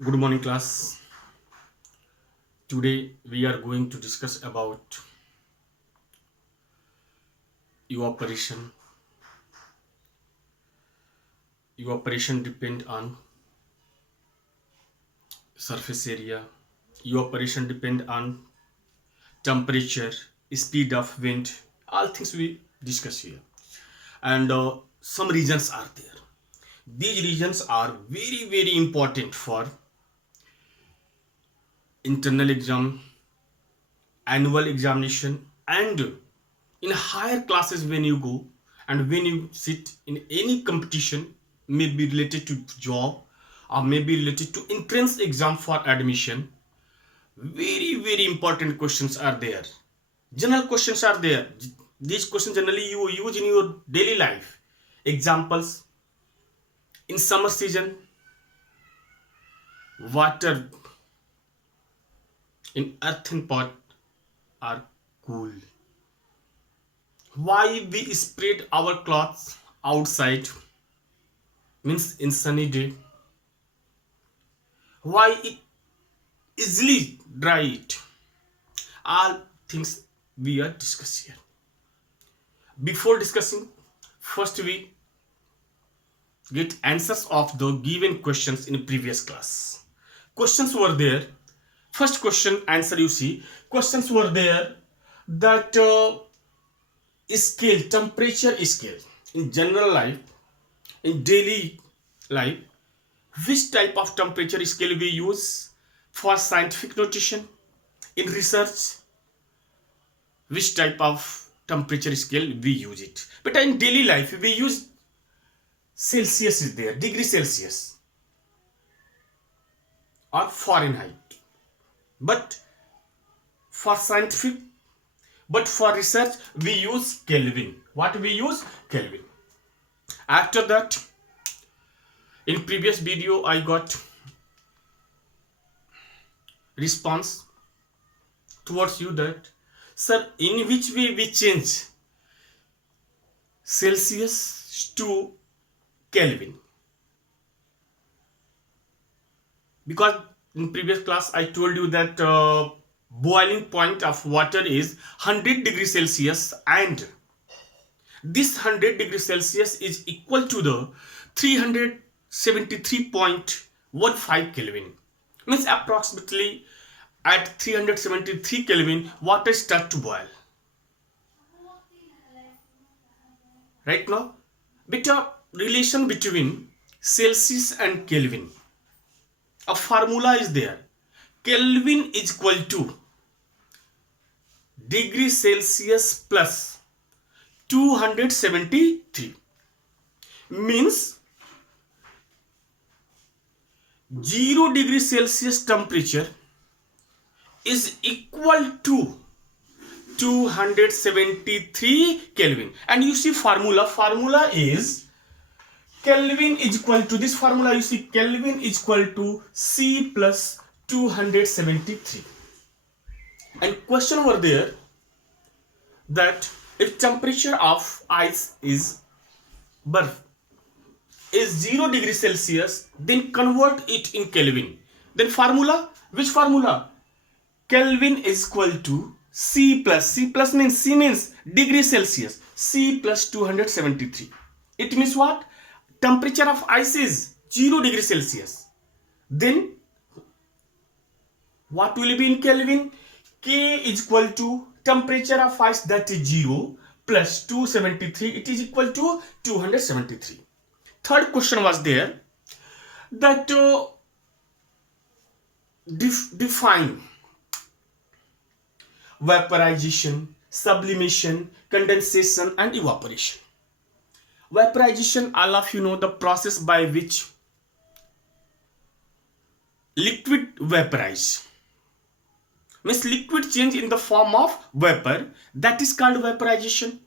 Good morning, class. Today we are going to discuss about evaporation. Evaporation depend on surface area. Evaporation depend on temperature, speed of wind. All things we discuss here. And some reasons are there. These reasons are very important for internal exam, annual examination, and in higher classes when you go and when you sit in any competition, may be related to job or may be related to entrance exam for admission. Very important questions are there. General questions are there. These questions generally you use in your daily life. Examples: in summer season, water in earthen pot are cool. Why we spread our clothes outside, means in sunny day? Why it easily dry it? All things we are discussing here. Before discussing, first we get answers of the given questions in previous class. Questions were there. First question answer, you see questions were there that scale, temperature scale in general life, in daily life, which type of temperature scale we use for scientific notation, in research, which type of temperature scale we use it. But in daily life we use Celsius is there, degree Celsius or Fahrenheit. But for scientific, but for research we use Kelvin. What we use? Kelvin. After that, in previous video I got response towards you that, sir, in which way we change Celsius to Kelvin? Because in previous class I told you that boiling point of water is 100 degrees Celsius, and this 100 degrees Celsius is equal to the 373.15 Kelvin. Means approximately at 373 Kelvin water starts to boil. Right now, bit of relation between Celsius and Kelvin. A formula is there. Kelvin is equal to degree Celsius plus 273. Means 0 degree Celsius temperature is equal to 273 Kelvin. And you see formula is Kelvin is equal to, this formula you see, Kelvin is equal to C plus 273. And question over there that if temperature of ice is birth is 0 degree Celsius, then convert it in Kelvin. Then formula, which formula? Kelvin is equal to C plus means C means degree Celsius, C plus 273. It means what? Temperature of ice is 0 degree Celsius. Then what will be in Kelvin? K is equal to temperature of ice, that is 0, plus 273, it is equal to 273. Third question was there that define vaporization, sublimation, condensation and evaporation. Vaporization, all of you know the process by which liquid vaporize. Means liquid change in the form of vapor, that is called vaporization.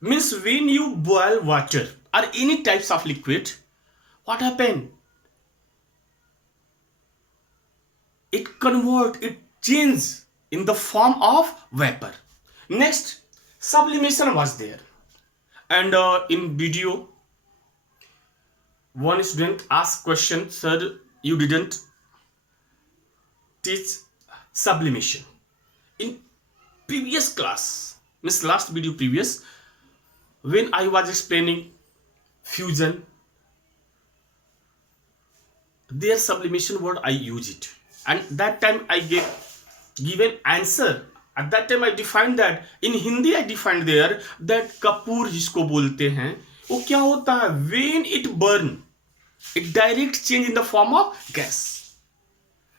Means when you boil water or any types of liquid, what happen? It changes in the form of vapor. Next, sublimation was there. And in video one student asked question, sir, you didn't teach sublimation in previous class, means last video previous, when I was explaining fusion, their sublimation word I use it, and that time I given answer. At that time I defined that in Hindi, I defined there that Kapoor जिसको बोलते हैं वो क्या होता है, when it burn it direct change in the form of gas.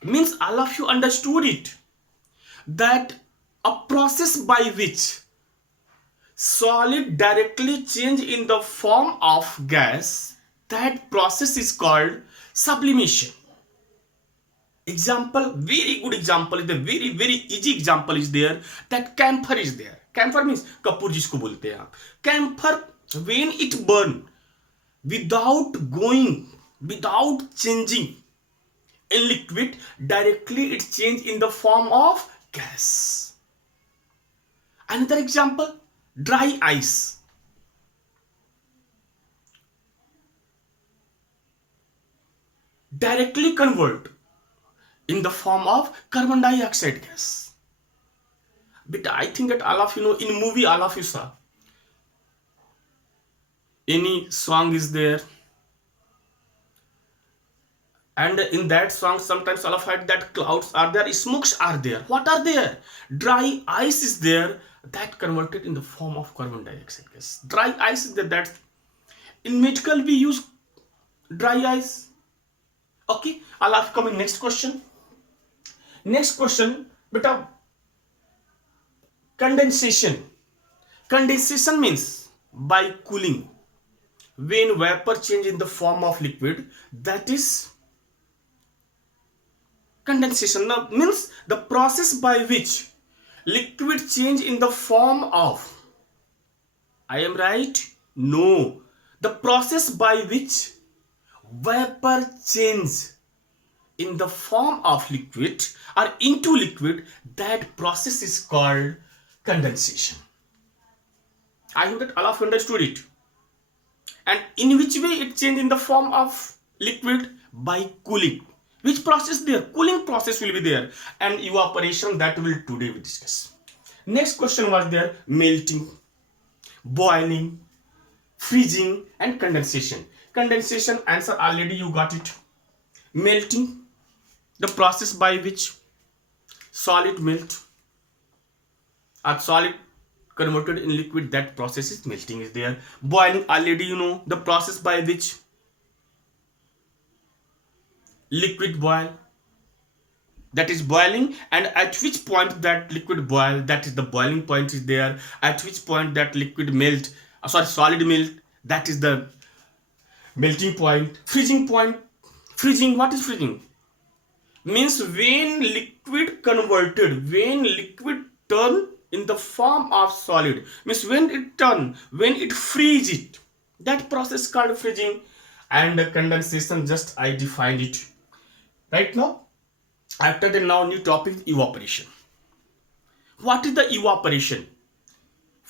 Means all of you understood it, that a process by which solid directly change in the form of gas, that process is called sublimation. Example, very good example is the very easy example is there, that camphor is there. Camphor means Kapoor जिसको बोलते हैं आप. Camphor when it burn without changing in liquid, directly it change in the form of gas. Another example, dry ice. Directly convert in the form of carbon dioxide gas. But I think that all of you know, in movie all of you saw, any song is there, and in that song sometimes all of you that clouds are there, smokes are there. What are there? Dry ice is there, that converted in the form of carbon dioxide gas. Dry ice is there, that in medical we use dry ice. Okay, I'll have come in next question. Next question, beta, condensation. Condensation means by cooling, when vapor change in the form of liquid, that is condensation. Now means the process by which liquid change in the form of, I am right? No, the process by which vapor change in the form of liquid or into liquid, that process is called condensation. I hope that all of you understood it. And in which way it change in the form of liquid? By cooling. Which process there? Cooling process will be there, and evaporation, that will today we discuss. Next question was there, melting, boiling, freezing and condensation. Condensation answer already you got it. Melting, the process by which solid melt or solid converted in liquid, that process is melting is there. Boiling, already you know, the process by which liquid boil, that is boiling, and at which point that liquid boil, that is the boiling point is there. At which point that liquid melt, solid melt, that is the melting point. Freezing point, freezing, what is freezing? Means when liquid converted, when liquid turn in the form of solid, means when it turn, when it freeze it, that process called freezing. And condensation, just I defined it right now. After the now new topic, evaporation. What is the evaporation?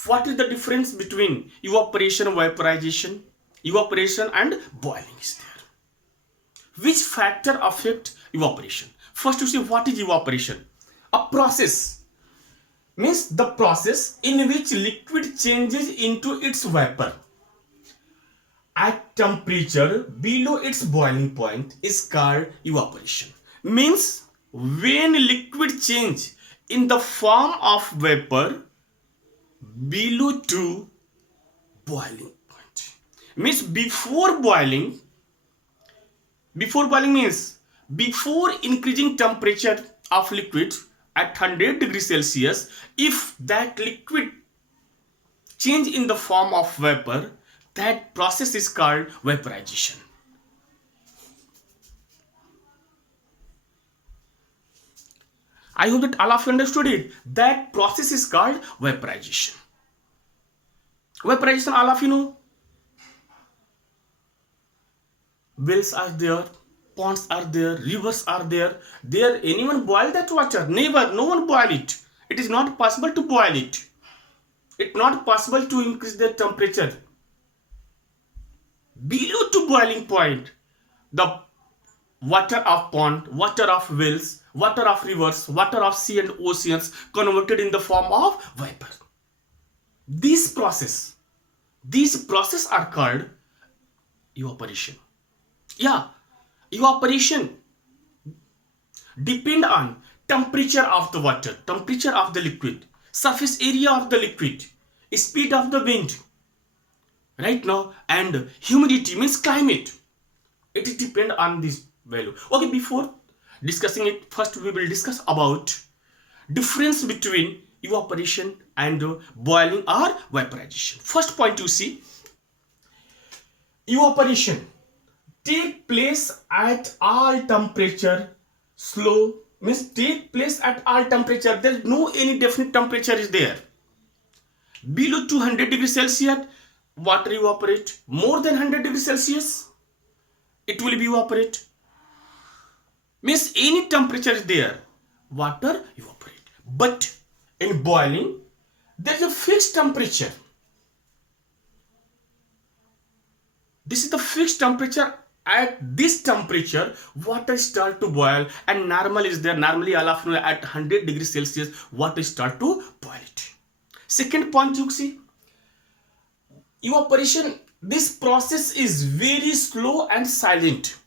What is the difference between evaporation, vaporization, evaporation and boiling is there? Which factor affect evaporation? First you see what is evaporation. A process, means the process in which liquid changes into its vapor at temperature below its boiling point is called evaporation. Means when liquid change in the form of vapor below to boiling point. Means before boiling means before increasing temperature of liquid at 100 degrees Celsius, if that liquid change in the form of vapor, that process is called vaporization. I hope that all of you understood it. That process is called vaporization. Vaporization, all of you know. Wells are there, ponds are there, rivers are there. There anyone boil that water? Never, no one boil it. It is not possible to boil it. It's not possible to increase the temperature. Below to boiling point, the water of pond, water of wells, water of rivers, water of sea and oceans converted in the form of vapor. These process are called evaporation. Yeah, evaporation depend on temperature of the water, temperature of the liquid, surface area of the liquid, speed of the wind, right now, and humidity means climate. It depend on this value. Okay, before discussing it, first we will discuss about difference between evaporation and boiling or vaporization. First point, you see, evaporation take place at all temperature. Slow means take place at all temperature. There is no any definite temperature is there. Below 200 degrees Celsius, water evaporate. More than 100 degrees Celsius, it will be evaporate. Means any temperature is there, water evaporate. But in boiling, there is a fixed temperature. This is the fixed temperature. At this temperature, water start to boil, and normal is there. Normally, all of you know, at 100 degrees Celsius, water start to boil it. Second point, you see, evaporation. This process is very slow and silent.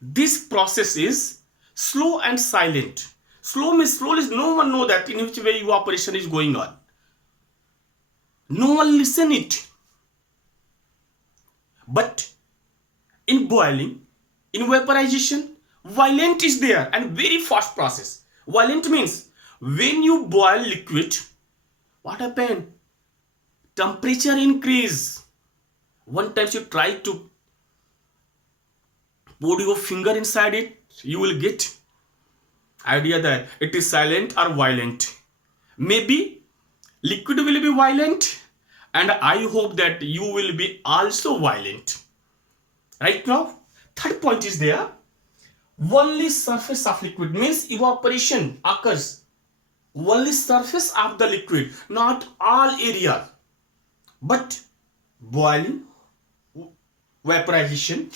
This process is slow and silent. Slow means slow is no one know that in which way evaporation is going on. No one listen it. But in boiling, in vaporization, violent is there and very fast process. Violent means when you boil liquid, what happen? Temperature increase. One time you try to put your finger inside it, you will get idea that it is silent or violent. Maybe liquid will be violent, and I hope that you will be also violent. Right now, third point is there. Only surface of liquid means evaporation occurs only surface of the liquid, not all areas. But boiling, vaporization,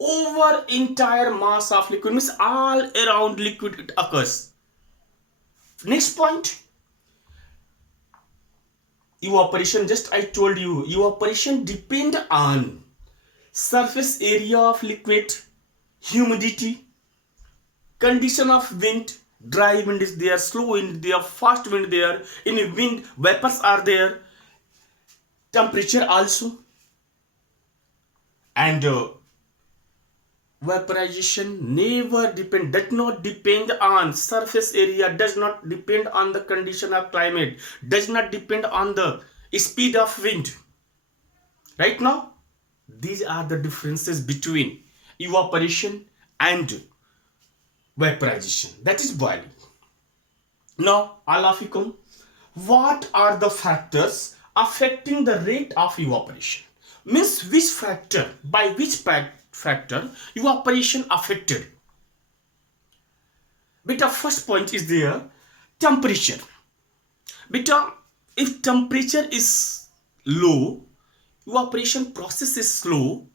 over entire mass of liquid means all around liquid it occurs. Next point, evaporation, just I told you, evaporation depend on surface area of liquid, humidity, condition of wind. Dry wind is there, slow wind there, fast wind there. In wind, vapors are there, temperature also. And vaporization never depend, does not depend on surface area, does not depend on the condition of climate, does not depend on the speed of wind. Right now, these are the differences between evaporation and vaporization, that is boiling. Now, all of you come, what are the factors affecting the rate of evaporation? Means which factor, by which factor evaporation affected? Beta, first point is there, temperature. Beta, if temperature is low, evaporation process is slow,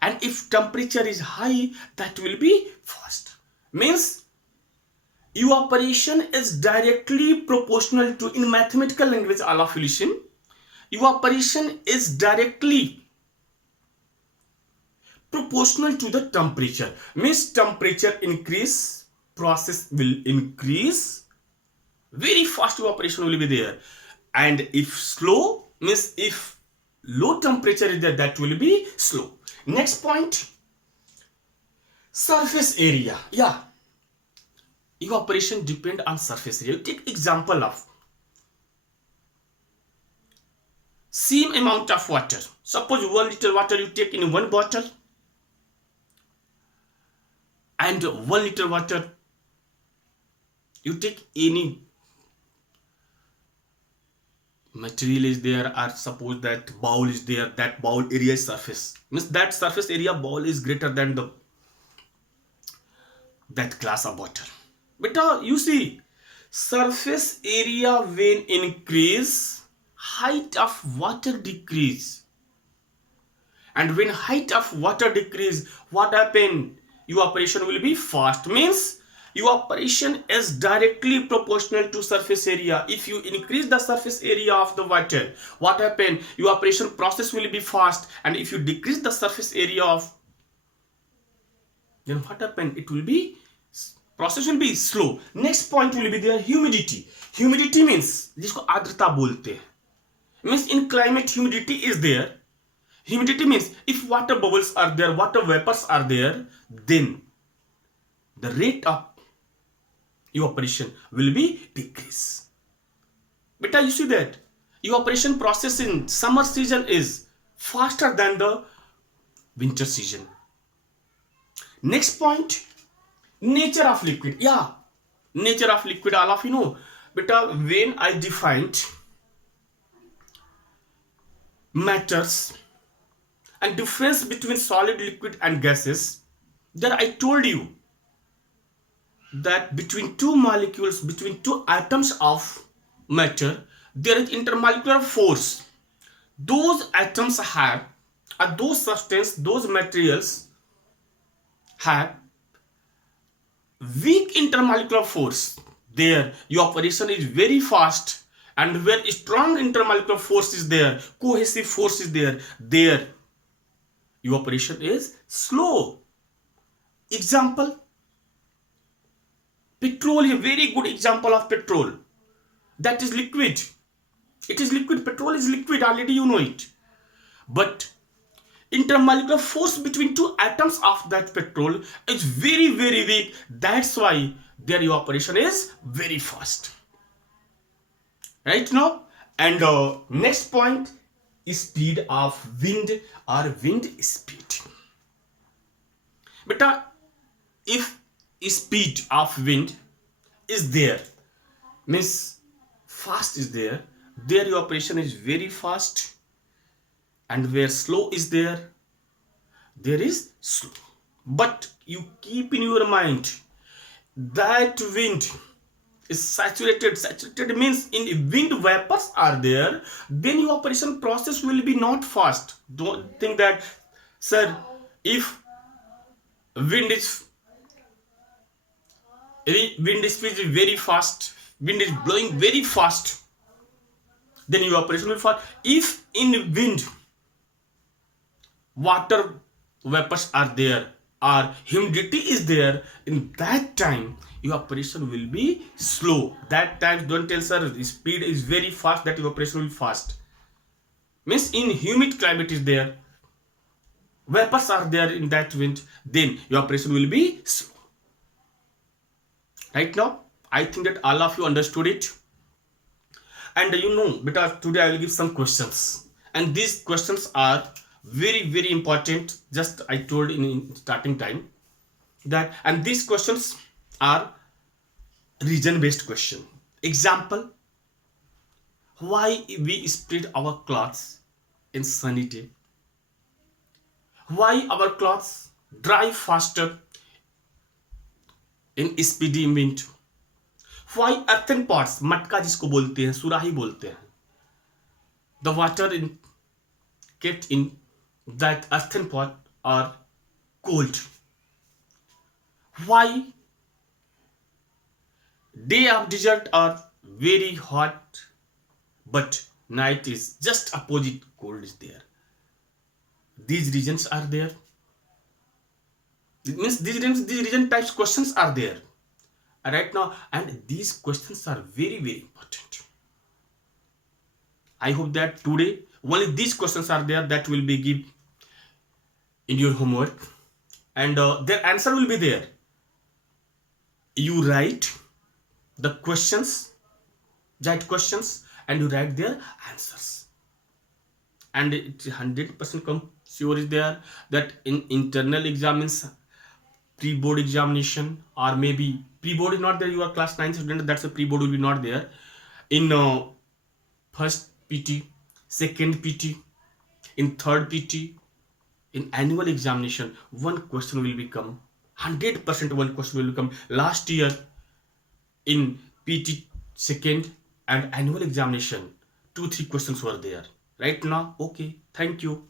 and if temperature is high, that will be fast. Means evaporation is directly proportional to, in mathematical language, all of you listen, evaporation is directly proportional to the temperature. Means temperature increase, process will increase, very fast evaporation will be there. And if slow, means if low temperature is there, that will be slow. Next point, surface area. Yeah, evaporation depend on surface area. Take example of same amount of water. Suppose 1 liter water you take in one bottle, and 1 liter water you take any material is there, or suppose that bowl is there, that bowl area is surface, means that surface area bowl is greater than the that glass of water. But you see, surface area when increase, height of water decrease, And when height of water decrease, what happen? Evaporation will be fast. Means evaporation is directly proportional to surface area. If you increase the surface area of the water, what happen? Evaporation process will be fast. And if you decrease the surface area of, then what happen? It will be, process will be slow. Next point will be there, humidity. Humidity means, जिसको आर्द्रता बोलते हैं. Means in climate humidity is there. Humidity means if water bubbles are there, water vapors are there, then the rate of evaporation will be decrease. Beta, you see that evaporation process in summer season is faster than the winter season. Next point, nature of liquid. Yeah, nature of liquid, all of you know. Beta, when I defined matters and difference between solid, liquid and gases, there I told you that between two molecules, between two atoms of matter, there is intermolecular force. Those atoms have, or those substances, those materials have weak intermolecular force. There evaporation is very fast, and where strong intermolecular force is there, cohesive force is there, there evaporation is slow. Example, petrol is a very good example of petrol. That is liquid. It is liquid. Petrol is liquid. Already you know it. But intermolecular force between two atoms of that petrol is very, very weak. That's why their evaporation is very fast. Right now? And next point is speed of wind or wind speed. But if speed of wind is there, means fast is there, their evaporation is very fast, and where slow is there, there is slow. But you keep in your mind that wind is saturated. Saturated means in wind vapors are there, then evaporation process will be not fast. Don't think that, sir, if wind speed is very fast, wind is blowing very fast, then evaporation will fall. If in wind water vapors are there or humidity is there, in that time evaporation will be slow. That time don't tell, sir, the speed is very fast, that evaporation will be fast. Means in humid climate is there, vapors are there in that wind, then evaporation will be slow. Right now, I think that all of you understood it. And you know, because today I will give some questions. And these questions are very, very important. Just I told in starting time that, and these questions are region-based question. Example, why we spread our clothes in sunny day? Why our clothes dry faster in speedy wind? Why earthen pots, मटका जिसको बोलते हैं, सुराही बोलते हैं, the water in kept in that earthen pot are cold? Why day of desert are very hot, but night is just opposite, cold is there? These regions are there. It means these region types questions are there right now, and these questions are very, very important. I hope that today only these questions are there that will be given in your homework, and their answer will be there. You write the questions, and you write their answers, and it's 100% sure is there that in internal exams, pre-board examination, or maybe pre-board is not there, you are class 9 student, that's a pre-board will be not there. In first PT, second PT, in third PT, in annual examination, one question will become 100%, one question will become. Last year in PT second and annual examination, 2-3 questions were there. Right now, okay, thank you.